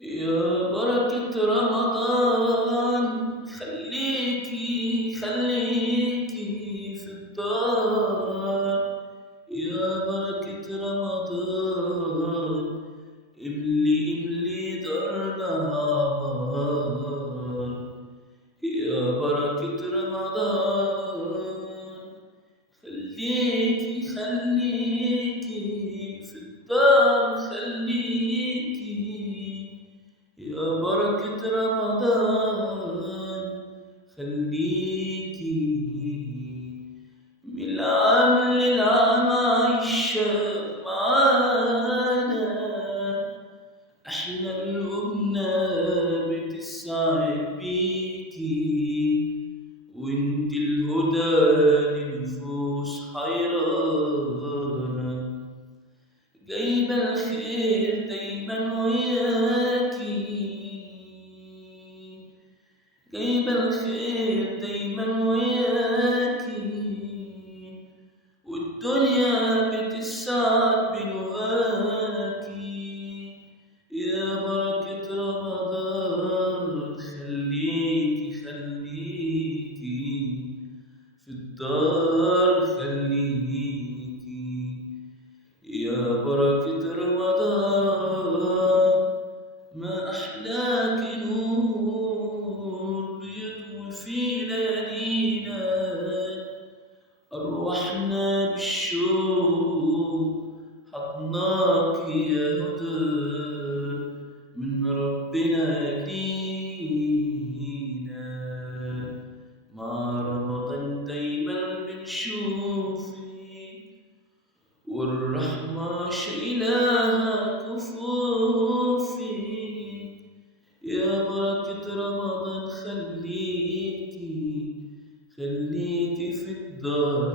يا بركة رمضان، خليكي في الدار. يا بركة رمضان، املي دارنا عمار. يا بركة رمضان، خليكي في الدار. يا بركة رمضان، خليكي من العام للعام عايشة معانا. احنا قلوبنا بتسعد بيكي، وانت الهدى لنفوس حيرانة. جايبة الخير دايما وياكي، جايبة الخير دايما وياكي، والدنيا بتسعد بلقاكي. يا بركة رمضان، خليكي في الدار. يا بركة رمضان، ما أحلاك نور بيضوي في ليالينا. أرواحنا بالشوق حضناك يا هدى من ربنا لينا. مع رمضان دايما بنشوفك، والرحمة شايلاها كفوفي. يا بركة رمضان، خليكي في الدار.